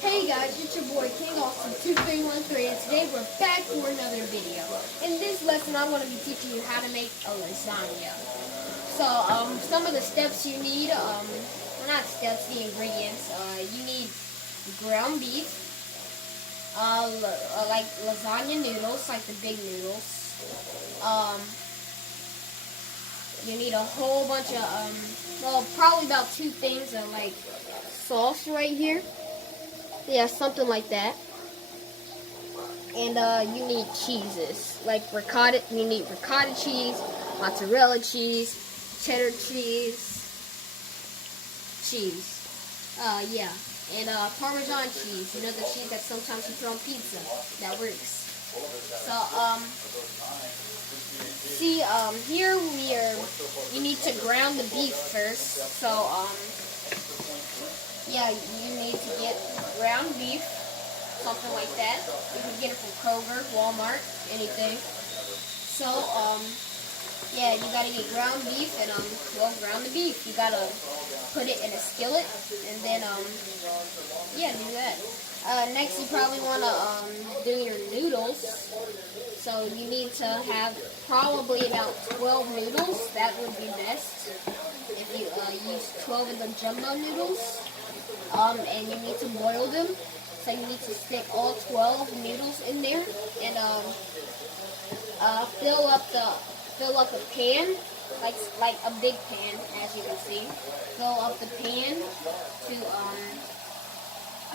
Hey guys, it's your boy King Austin 2313, and today we're back for another video. In this lesson, I'm going to be teaching you how to make a lasagna. So, some of the steps you need, well, not steps, the ingredients. You need ground beef, like lasagna noodles, like the big noodles. You need a whole bunch of, well, probably about 2 things of like sauce right here. Yeah, something like that. And you need cheeses, like ricotta. You need ricotta cheese, mozzarella cheese, cheddar cheese, yeah, and Parmesan cheese. You know, the cheese that sometimes you put on pizza. That works. So see, here you need to ground the beef first. So yeah, you need to get ground beef, something like that. You can get it from Kroger, Walmart, anything. So, yeah, you gotta get ground beef and, well, ground the beef. You gotta put it in a skillet and then, yeah, do that. Next, you probably wanna, do your noodles. So you need to have probably about 12 noodles. That would be best if you, use 12 of the jumbo noodles. And you need to boil them. So you need to stick all 12 noodles in there and fill up a pan, like a big pan, as you can see. Fill up the pan to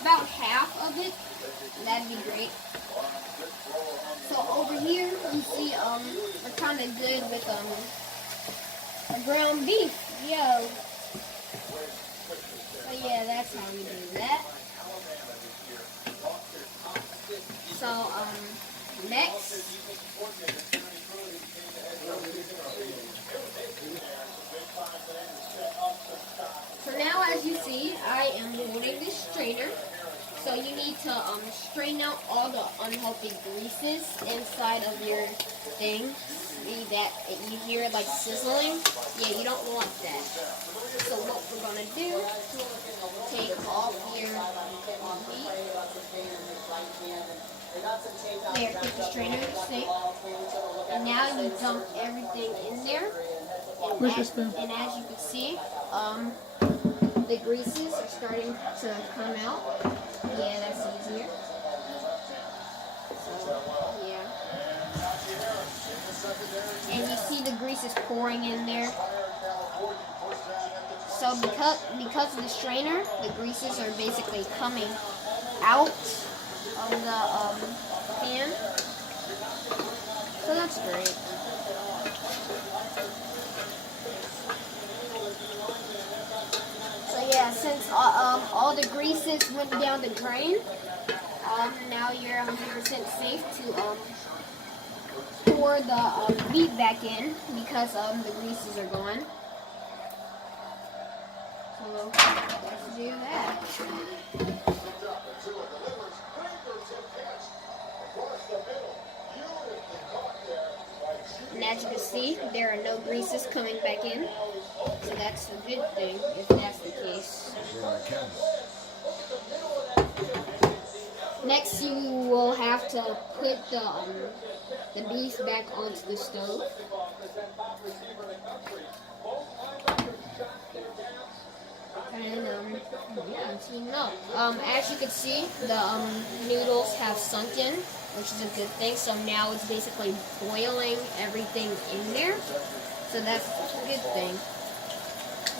about half of it. That'd be great. So over here you see we're kind of good with ground beef. Yo. So yeah, that's how we do that. So, next, so now as you see, I am loading this strainer. So you need to strain out all the unhealthy greases inside of your thing. See that you hear it like sizzling? Yeah, you don't want that. So what we're gonna do, take off your meat. There, put the strainer in the sink. And now you dump everything in there. And as you can see, the greases are starting to come out. Yeah, that's easier. So, yeah. And you see the grease is pouring in there. So because of the strainer, the greases are basically coming out of the pan. So that's great. So yeah, since all the greases went down the drain, now you're 100% safe to pour the meat back in because the greases are gone. So let's do that. And as you can see, there are no greases coming back in. So that's a good thing, if that's the case. Next, you will have to put the beef back onto the stove. And yeah, it's heating up. As you can see, the noodles have sunk in, which is a good thing. So now it's basically boiling everything in there. So that's a good thing.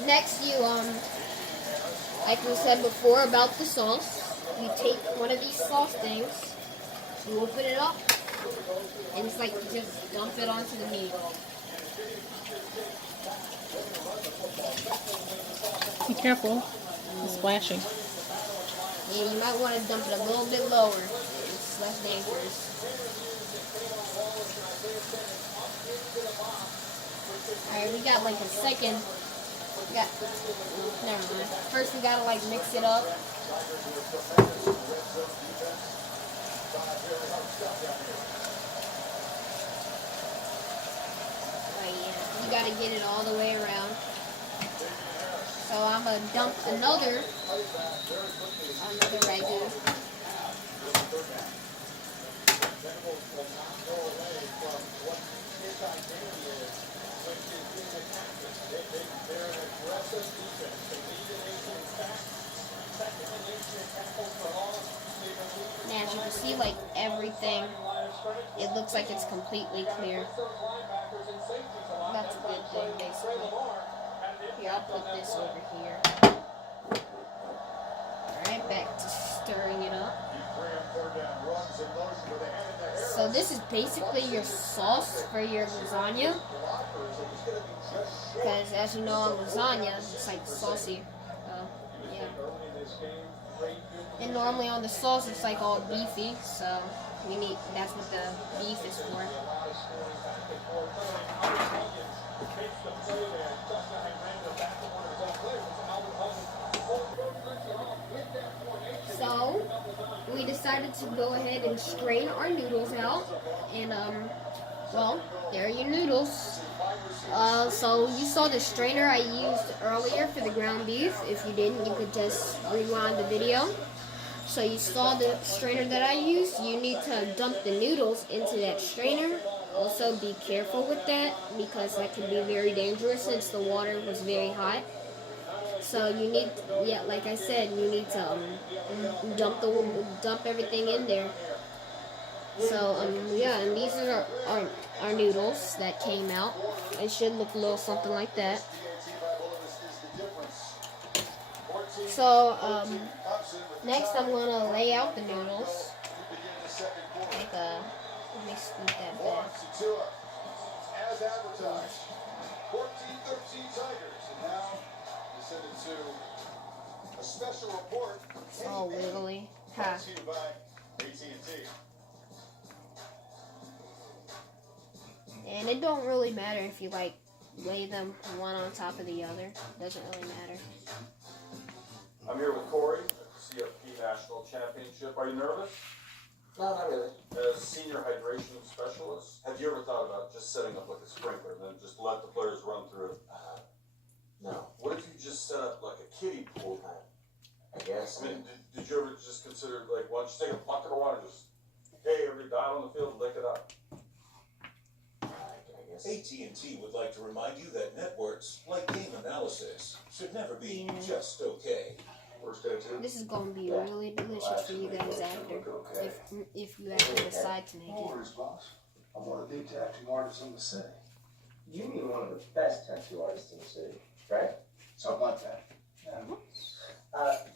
Next, you like we said before about the sauce, you take one of these sauce things, you open it up, and it's like you just dump it onto the meat. Be careful, it's splashing. Yeah, you might want to dump it a little bit lower. It's less dangerous. Alright, we got like a second. Never mind. First we gotta like mix it up. Yeah, you gotta get it all the way around. So I'm gonna dump another ragu. And as you can see, like everything, it looks like it's completely clear. That's a good thing, basically. Here, I'll put this over here. Alright, back to stirring it up. So this is basically your sauce for your lasagna. Because as you know, on lasagna, it's like saucy. Yeah. And normally on the sauce, it's like all beefy. So that's what the beef is for. So we decided to go ahead and strain our noodles out, and well, there are your noodles. So you saw the strainer I used earlier for the ground beef. If you didn't, you could just rewind the video. So you saw the strainer that I used. You need to dump the noodles into that strainer. Also be careful with that, because that can be very dangerous since the water was very hot. So you need, like I said, you need to dump everything in there. So yeah, and these are our noodles that came out. It should look a little something like that. So next I'm gonna lay out the noodles. Let me scoot that back. It's all wiggly. Ha. And it don't really matter if you like lay them one on top of the other. Doesn't really matter. I'm here with Corey at the CFP National Championship. Are you nervous? No, not really. As senior hydration specialist, have you ever thought about just setting up like a sprinkler and then just let the players run through it? No. What if you just set up like a kiddie pool? I guess. I mean, did you ever just consider, like, why don't you take a bucket of water, just, hey, every dot on the field, lick it up? I guess. AT&T would like to remind you that networks, like game analysis, should never be just okay. First day too. This is gonna be really delicious for you guys after, if you actually decide to make No it. worries, boss. I'm one of the tattoo artists in the city. You mean one of the best tattoo artists in the city, right? Something like that. Yeah.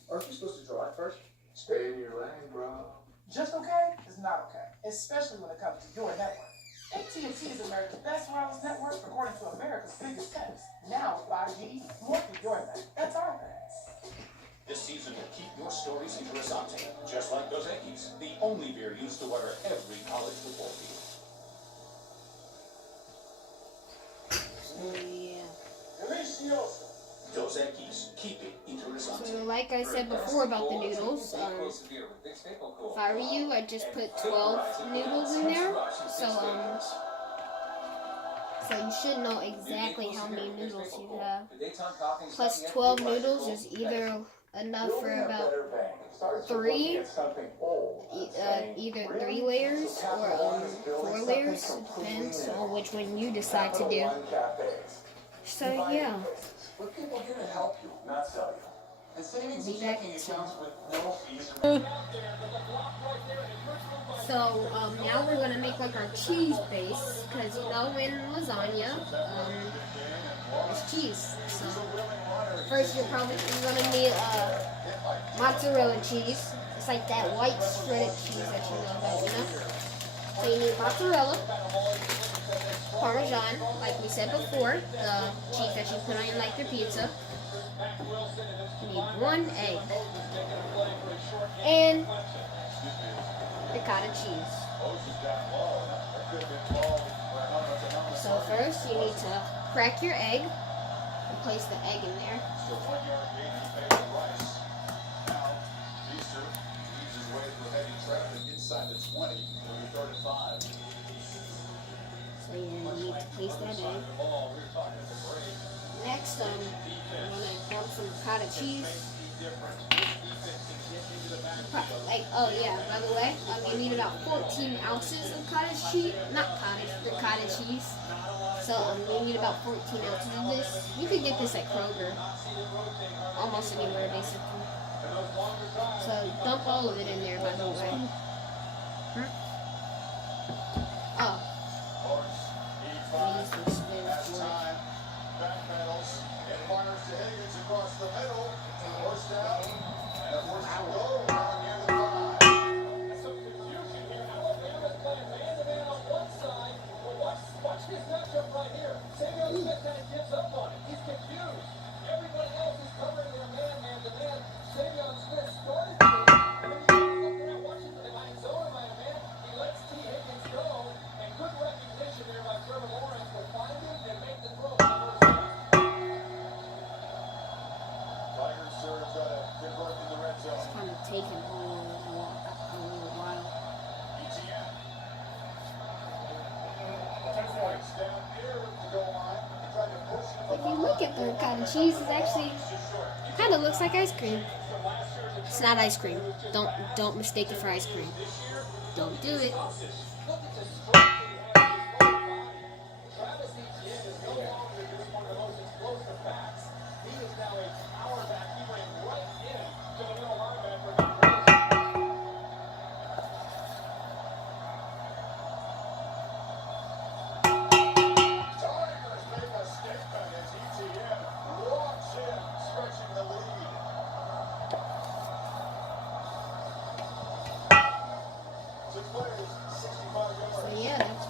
Aren't you supposed to draw it first? Stay in your lane, bro. Just okay is not okay, especially when it comes to your network. AT&T is America's best wireless network according to America's biggest tenants. Now with 5G, more for your net. That's our fans. This season will keep your stories interesting, just like Dos Equis, the only beer used to water every college football field. Yeah. Dos Equis, keep it interesting. So like I said before about the noodles, if I were you, I'd just put 12 noodles in there. So you should know exactly how many noodles you have. Plus 12 noodles is either enough for about either 3 layers or 4 layers. It depends on which one you decide to do. So yeah. We're people here to help you, not sell you. And savings Be and back checking in accounts with no fees. So now we're gonna make like our cheese base, because you know in lasagna, there's cheese. So first you're gonna need mozzarella cheese. It's like that white shredded cheese that you know about, you know. So you need mozzarella, Parmesan, like we said before, the cheese that you put on like your pizza. You need 1 egg and ricotta cheese. So first you need to crack your egg and place the egg in there. So you need to place that egg. Next, I'm gonna dump some ricotta cheese. Oh yeah, by the way, you need about 14 ounces of ricotta cheese. Not cottage, ricotta cheese. So you need about 14 ounces of this. You could get this at Kroger. Almost anywhere, basically. So dump all of it in there, by the way. Oh. Use the spoon for it. Back pedals, and fires to Higgins across the middle. Horse down, and a horse to go around near the line. Some confusion here. Alabama's playing man-to-man on one side. Well, watch this matchup right here. Samuel Smith kind of gives up on it. He's confused. Everybody else is covering their man-to-man. Samuel Smith started to, and then he goes up there watching the line zone by a man. He lets T. Higgins go, and good recognition there by Trevor Lawrence will find him and make the throw. It's kind of taking a little while. If you look at the cottage cheese, it's actually kind of looks like ice cream. It's not ice cream. Don't mistake it for ice cream. Don't do it. So yeah, that's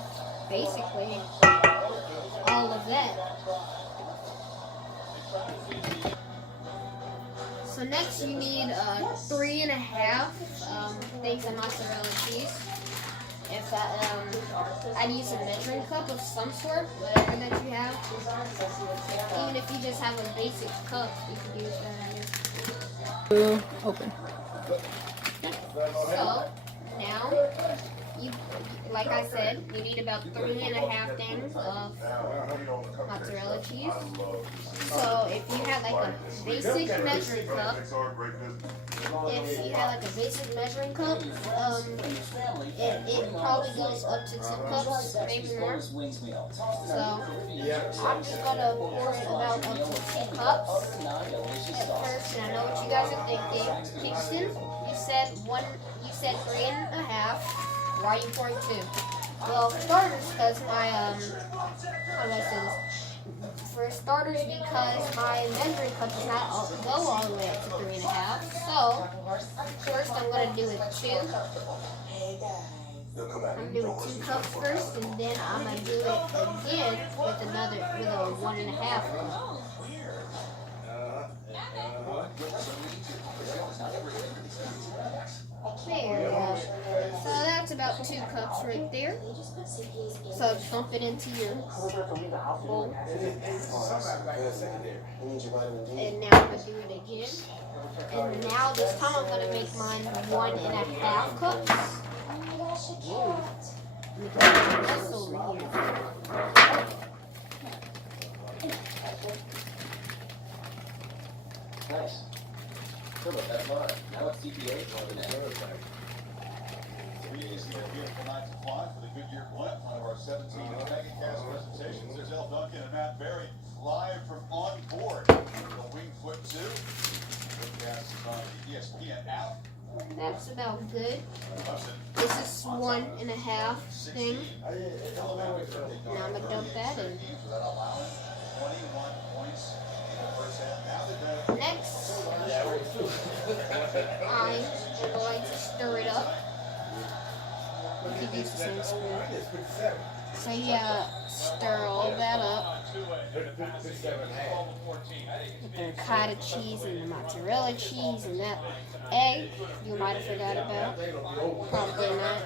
basically all of that. So next you need 3.5 things of mozzarella cheese. If that, I'd use a measuring cup of some sort, whatever that you have. Even if you just have a basic cup, you could use that, I guess. Open. So, now, like I said, you need about 3.5 things of mozzarella cheese. So, if you have like a basic measuring cup, it probably goes up to 2 cups, maybe more. So, I'm just gonna pour it about up to 2 cups at first, and I know what you guys are thinking. Kingston, you said 3.5. Why are you pouring 2? Well, for starters, because my how do I say this? For starters, because my measuring cup does not go all the way up to 3.5. So first, I'm gonna do it 2. I'm doing 2 cups first, and then I'm gonna do it again with a 1.5 cup. There we go. So that's about 2 cups right there. So dump it into your bowl. And now I'm going to do it again. And now this time I'm going to make mine 1.5 cups. Let me put this over here. Nice. That's mine. Now it's CPA more than ever. Previously, a beautiful night to fly for the Goodyear Blimp, one of our 17 MegaCast presentations. There's El Duncan and Matt Berry live from on board the Wingfoot 2. Broadcast is on the ESPN app. That's about good. This is 1.5 thing. Now I'm going to dump that in. Next, I'm going to stir it up. You can use the same spoon. So yeah, stir all that up. With the cottage cheese and the mozzarella cheese and that egg you might have forgot about. Probably not.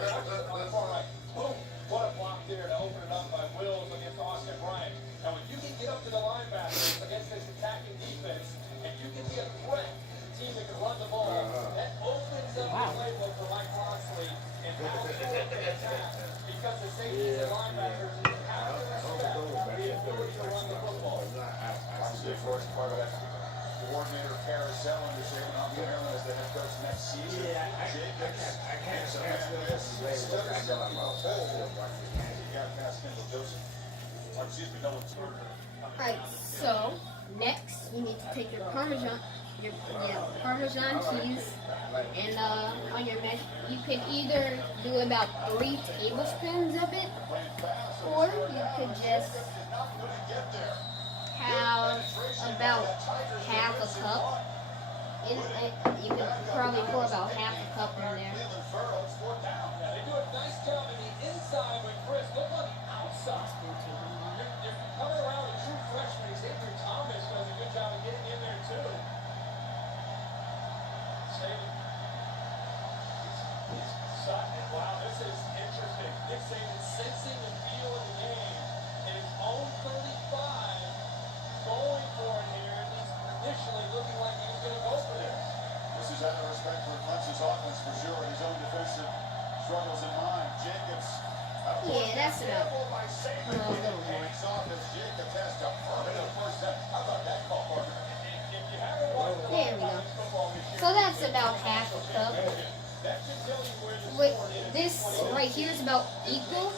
What a block there to open it up by Wills against Austin Bryant. Now, when you can get up to the linebackers against this attacking defense, and you can be a threat to the team that can run the ball, that opens up the playbook for Mike Moxley and how to attack. Because the safeties and linebackers have to respect the ability to run the football. Obviously, of course, part of that coordinator carousel under Sharon Maryland as the head coach next season. Jacobs, I can't past Kendall Joseph. Excuse me, no Parmesan cheese, and on your mashed, you can either do about 3 tablespoons of it, or you could just have about half a cup. You can probably pour about half a cup in there. They do a nice job in the inside with Chris. Look on the outside. You're coming around a true freshman. Xavier Thomas does a good job of getting in there too. Wow, this is interesting. Nick Saban sensing the feel of the game in his own 35, going for it here, at least initially looking like he was going to go for this. This is out of respect for Clemson's offense for sure, and his own defensive struggles in mind. Jacobs. Yeah, that's enough. A little more. Hands off as Jacobs has to earn the first down. How about that call, partner? If you haven't watched There we go. football this year, So that's about half a cup. that should tell you where the Wait, this right here is about equal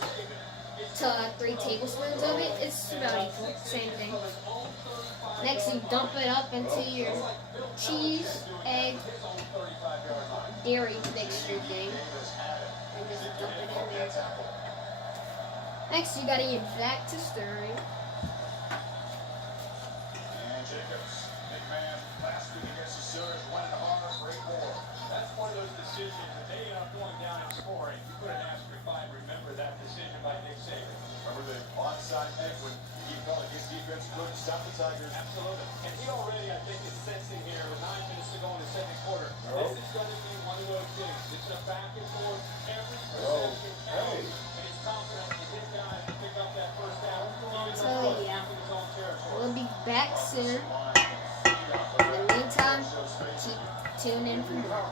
to 3 tablespoons of it. It's about equal, same thing. Next, you dump it up into your cheese, egg, dairy mixture thing, and just dump it in there. Next, you gotta get back to stirring. And Jacobs, big man, last week against the Steelers, went in hard, great ball. That's one of those decisions that they end up going down and scoring. You put an asterisk by, remember that decision by Nick Saban. Remember the onside kick when he felt like his defense couldn't stop the Tigers? Absolutely. And he already, I think, is sensing here with 9 minutes to go in the second quarter. This is going to be one of those things. It's a back and forth. Every possession counts. And he's confident that his guys can pick up that first down. So yeah, we'll be back soon. In the meantime, keep tuning in for more.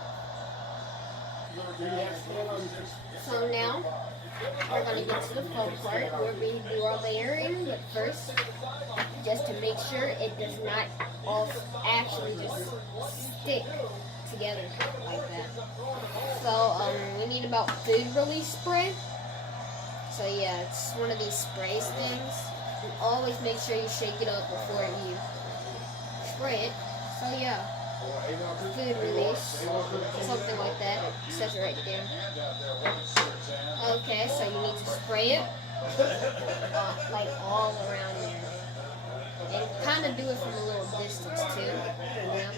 So now, we're going to get to the fun part where we do our layering, but first, just to make sure it does not all actually just stick together like that. So, we need about food release spray. So yeah, it's one of these sprays things. And always make sure you shake it up before you spray it. So yeah, food release, something like that. It says it right there. Okay, so you need to spray it like all around there. And kind of do it from a little distance too. Yeah.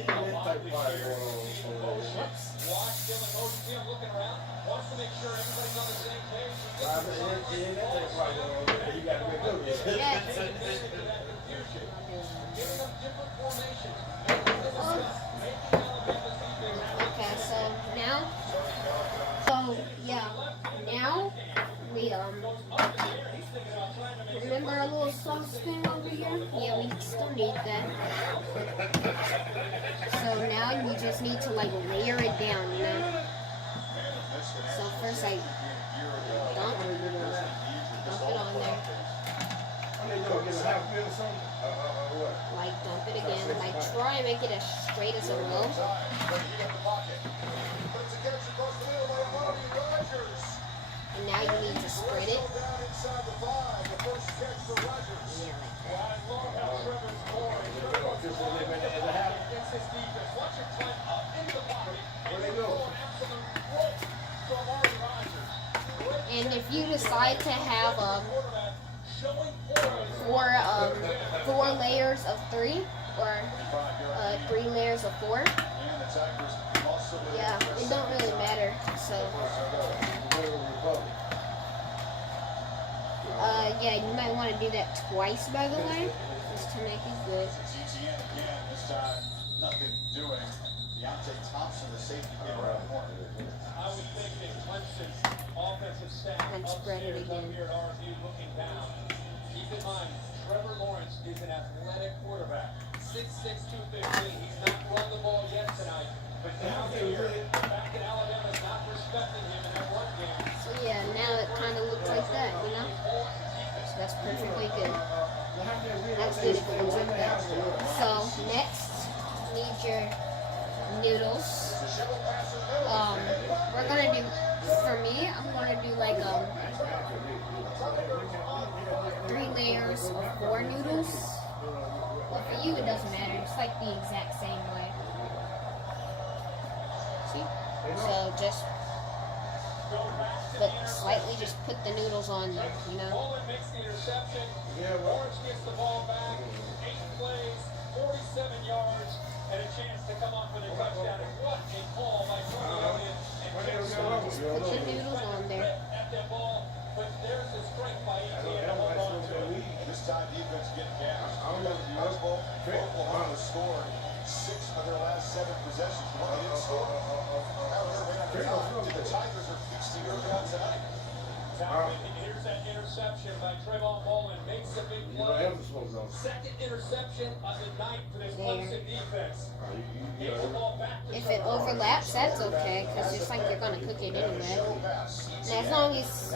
Whoops. Okay, so now, now we remember our little saucepan over here? Yeah, we still need that. So now you just need to like layer it down, you know? So first I dump it on there. Like dump it again. Like try and make it as straight as it will. And now you need to spread it. Yeah, like and if you decide to have four layers of 3 or 3 layers of 4, yeah, it don't really matter. So yeah, you might want to do that twice, by the way, just to make it good. GTN again, this time nothing doing. Deontay Thompson, the safety, came around the corner. I would think that Clemson's offensive staff And spread it upstairs up again. here at RSU looking down. Keep in mind, Trevor Lawrence is an athletic quarterback. 6'6", 215. He's not run the ball yet tonight. But down here, the fact that Alabama's not respecting him in that run game. So yeah, now it kind of looks like that, you know? So that's perfectly good. That's good if it looks like that. So next, you need your noodles. We're gonna do, for me, I'm gonna do like 3 layers of 4 noodles. But for you, it doesn't matter. It's like the exact same So just, but slightly just put the noodles on there, you know. Bowman makes the interception. Orange gets the ball back. 8 plays, 47 yards, and a chance to come up with a touchdown. And what a call by Tony Elliott. And So just put the noodles on there. at that ball, but there's the strength by ETN to hold on to it. This time defense getting gashed. Oklahoma scored 6 of their last 7 possessions. One didn't score. The Tigers are feasting early on tonight. Here's that interception by Trayvon Bowman. Makes a big play. Second interception of the night for this Clemson defense. Gave the ball back to If it overlaps, that's okay, because it's like you're gonna cook it anyway. And as long as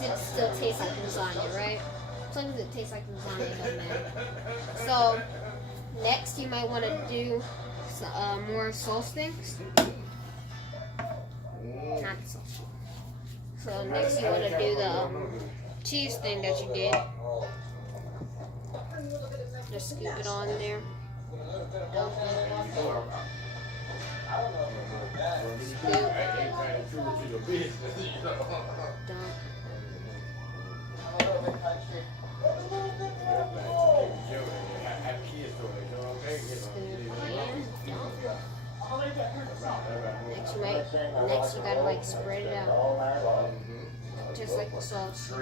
it still tastes like lasagna, right? As long as it tastes like lasagna, it doesn't matter. So next, you might want to do more sauce things. Not the sauce. So next, you want to do the cheese thing that you did. Just scoop it on there. Dump it. Scoop. Dump. Next you gotta like spread it out. Just like the sauce.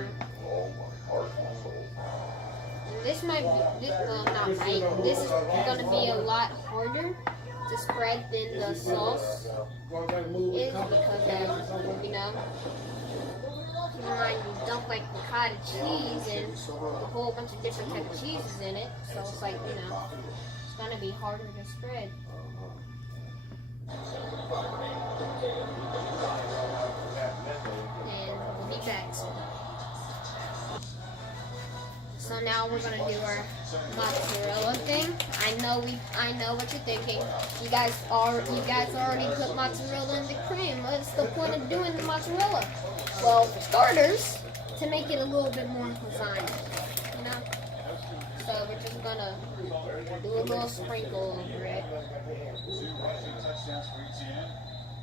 This might be, not might, this is gonna be a lot harder to spread than the sauce is because of, you know, keep in mind you dump like ricotta cheese and a whole bunch of different type of cheeses in it, so it's like, you know, it's gonna be harder to spread. And we'll be back soon. So now we're gonna do our mozzarella thing. I know what you're thinking. You guys already put mozzarella in the cream. What's the point of doing the mozzarella? Well, for starters, to make it a little bit more lasagna, you know. So we're just gonna do a little sprinkle over it. 2 rushing touchdowns for ETN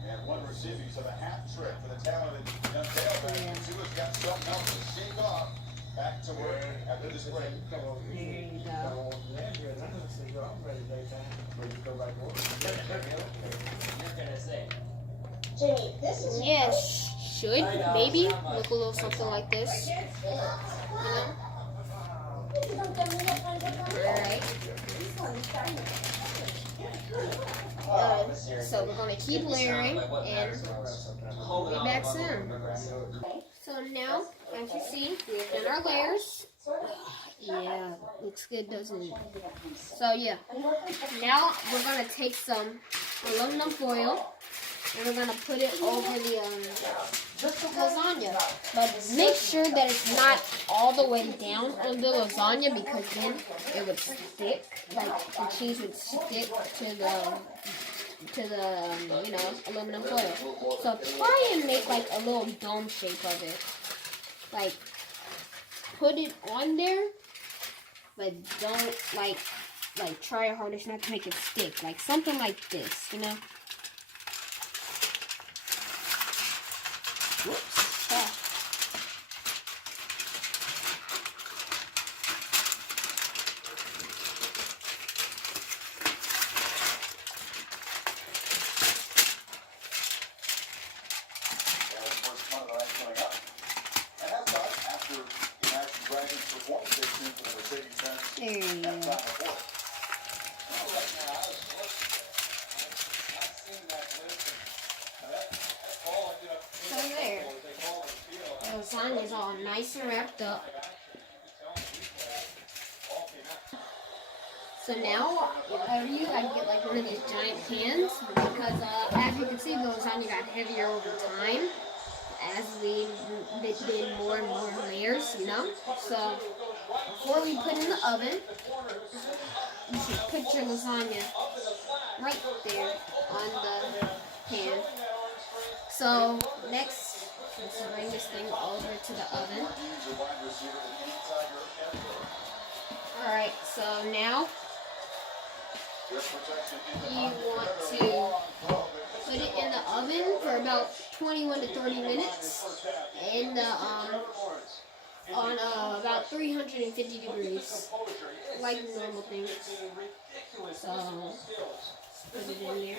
and 1 receiving, so the hat trick for the talented young tailback. Tua's got something else to shake off. Back to work after this break. There you go. Yes, should maybe look a little something like this. You know. Alright. So we're gonna keep layering and we'll be back soon. So now, as you see, we've done our layers. Yeah, looks good, doesn't it? So yeah, now we're gonna take some aluminum foil and we're gonna put it over the lasagna. But make sure that it's not all the way down on the lasagna because then it would stick, like the cheese would stick to the you know, aluminum foil. So try and make like a little dome shape of it. Like put it on there, but don't like try your hardest not to make it stick. Like something like this, you know. Whoops. Yeah. There you go. So there. The lasagna is all nice and wrapped up. So now, I get like one of these giant pans because as you can see, the lasagna got heavier over time as we did more and more layers, you know. So before we put in the oven, you should put your lasagna right there on the pan. So next, let's bring this thing over to the oven. Alright, so now you want to put it in the oven about 21 to 30 minutes, and on about 350 degrees, like normal things. So put it in there.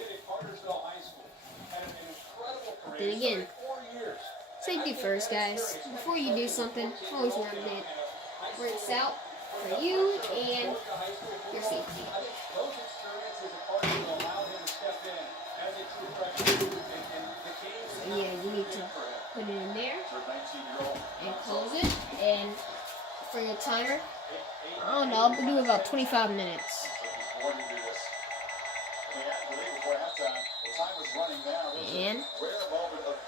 Then again, safety first, guys. Before you do something, always run it. Rinse out for you and your safety. So yeah, you need to put it in there and close it. And for your timer, I don't know, I'll do about 25 minutes. And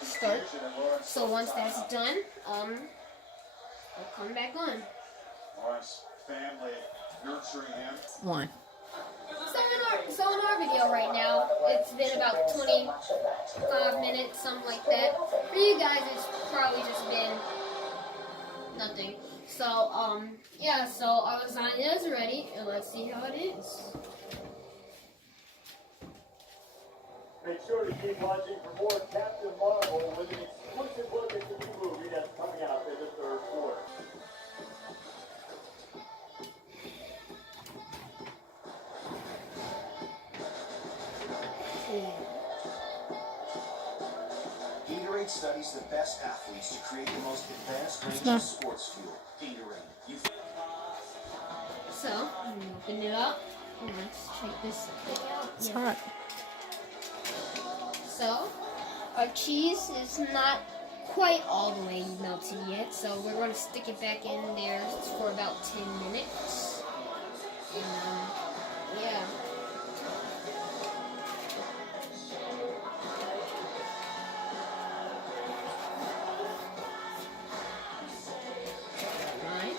start. So once that's done, I'll come back on. Family nurturing him. One. So in our video right now, it's been about 25 minutes, something like that. For you guys, it's probably just been nothing. So, yeah, so our lasagna is ready, and let's see how it is. Make sure to keep watching for more Captain Marvel with an exclusive look at the new movie that's coming out in the third quarter. Gatorade studies the best athletes to create the most advanced range of sports fuel. Gatorade. So, I'm gonna open it up, and let's check this thing out. It's hot. So, our cheese is not quite all the way melted yet, so we're going to stick it back in there for about 10 minutes. And, yeah. Right.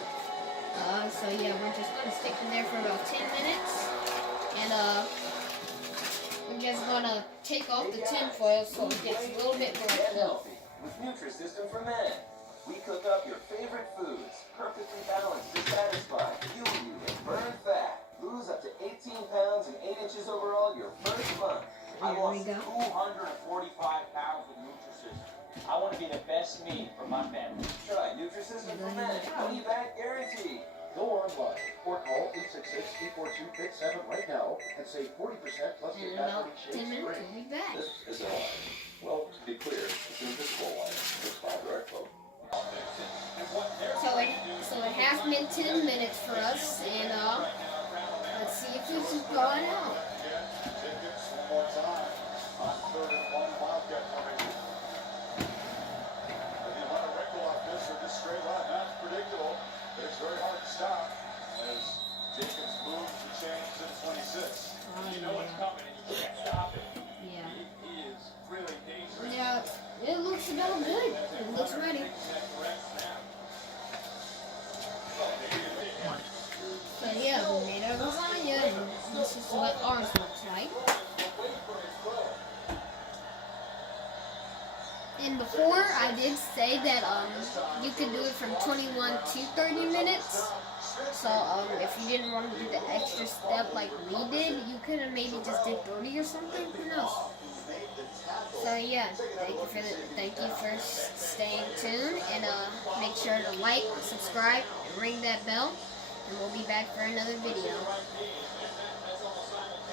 So yeah, we're just going to stick it there for about 10 minutes. And, we're just gonna take off the tin foil so it gets a little bit more fluffy. With Nutrisystem for Men, we cook up your favorite foods, perfectly balanced to satisfy, fuel you, and burn fat. Lose up to 18 pounds and 8 inches overall your first month. There we go. 245 pounds with Nutrisystem. I want to be the best me for my family. Try Nutrisystem for Men. Money back guarantee. Go online or call 866-842-57 right now and save 40% plus In the about battery 10 shakes minutes, free. we'll be back. This is a line. Well, to be clear, it's an invisible line. It's my direct vote. So it has been 10 minutes for us, and let's see if this is going out. Tickets one more time on 3rd and 1 Wildcat formation. If you want to wrinkle off this or this straight line, that's predictable. But it's very hard to stop as Jacobs moves the chains to 26. You know what's coming and you can't stop it. Yeah. It is really dangerous. Yeah, it looks about good. It looks ready. So yeah, we made our lasagna, and this is what ours looks like. And before, I did say that you could do it from 21 to 30 minutes. So if you didn't want to do the extra step like we did, you could have maybe just did 30 or something. Who knows? So yeah, thank you for staying tuned, and make sure to like, subscribe, and ring that bell, and we'll be back for another video.